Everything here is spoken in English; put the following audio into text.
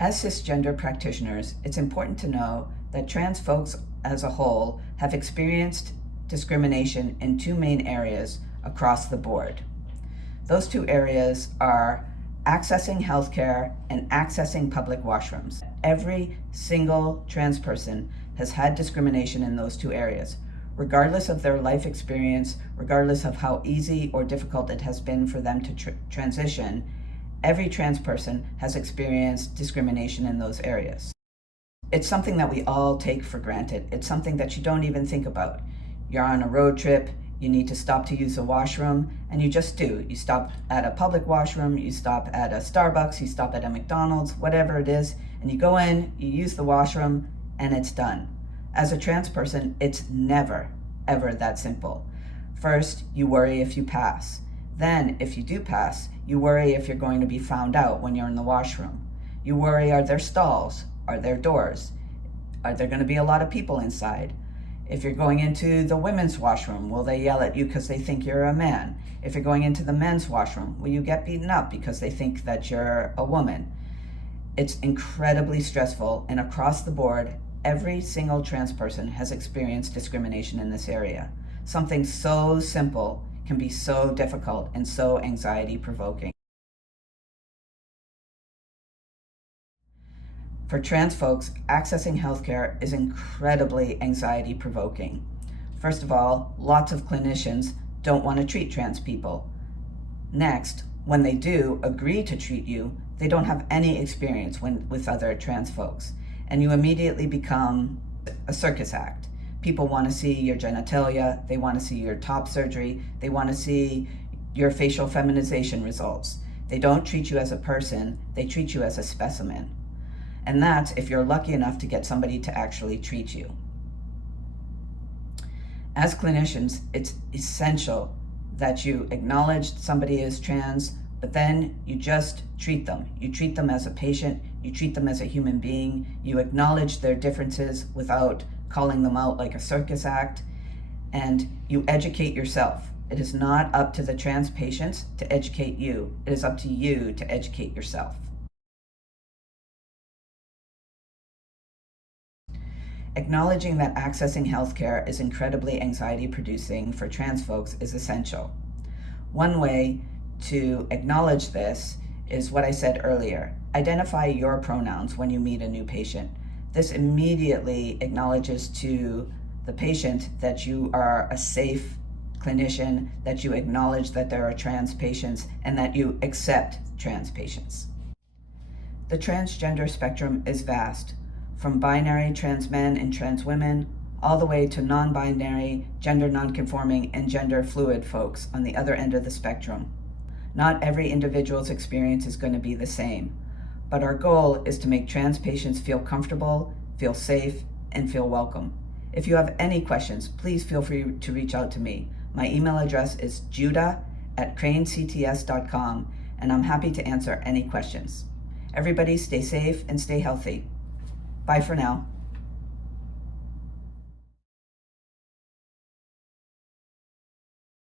As cisgender practitioners, it's important to know that trans folks as a whole have experienced discrimination in two main areas across the board. Those two areas are accessing healthcare and accessing public washrooms. Every single trans person has had discrimination in those two areas, regardless of their life experience, regardless of how easy or difficult it has been for them to transition. Every trans person has experienced discrimination in those areas. It's something that we all take for granted. It's something that you don't even think about. You're on a road trip, you need to stop to use a washroom, and you just do. You stop at a public washroom, you stop at a Starbucks, you stop at a McDonald's, whatever it is, and you go in, you use the washroom, and it's done. As a trans person, it's never, ever that simple. First, you worry if you pass. Then, if you do pass, you worry if you're going to be found out when you're in the washroom. You worry, are there stalls? Are there doors? Are there going to be a lot of people inside? If you're going into the women's washroom, will they yell at you because they think you're a man? If you're going into the men's washroom, will you get beaten up because they think that you're a woman? It's incredibly stressful, and across the board, every single trans person has experienced discrimination in this area. Something so simple can be so difficult and so anxiety-provoking. For trans folks, accessing healthcare is incredibly anxiety-provoking. First of all, lots of clinicians don't want to treat trans people. Next, when they do agree to treat you, they don't have any experience with other trans folks, and you immediately become a circus act. People want to see your genitalia, they want to see your top surgery, they want to see your facial feminization results. They don't treat you as a person, they treat you as a specimen. And that's if you're lucky enough to get somebody to actually treat you. As clinicians, it's essential that you acknowledge somebody is trans, but then you just treat them. You treat them as a patient, you treat them as a human being, you acknowledge their differences without calling them out like a circus act, and you educate yourself. It is not up to the trans patients to educate you. It is up to you to educate yourself. Acknowledging that accessing healthcare is incredibly anxiety-producing for trans folks is essential. One way to acknowledge this is what I said earlier. Identify your pronouns when you meet a new patient. This immediately acknowledges to the patient that you are a safe clinician, that you acknowledge that there are trans patients, and that you accept trans patients. The transgender spectrum is vast, from binary trans men and trans women, all the way to non-binary, gender non-conforming, and gender fluid folks on the other end of the spectrum. Not every individual's experience is going to be the same, but our goal is to make trans patients feel comfortable, feel safe, and feel welcome. If you have any questions, please feel free to reach out to me. My email address is judah@cranects.com, and I'm happy to answer any questions. Everybody stay safe and stay healthy. Bye for now.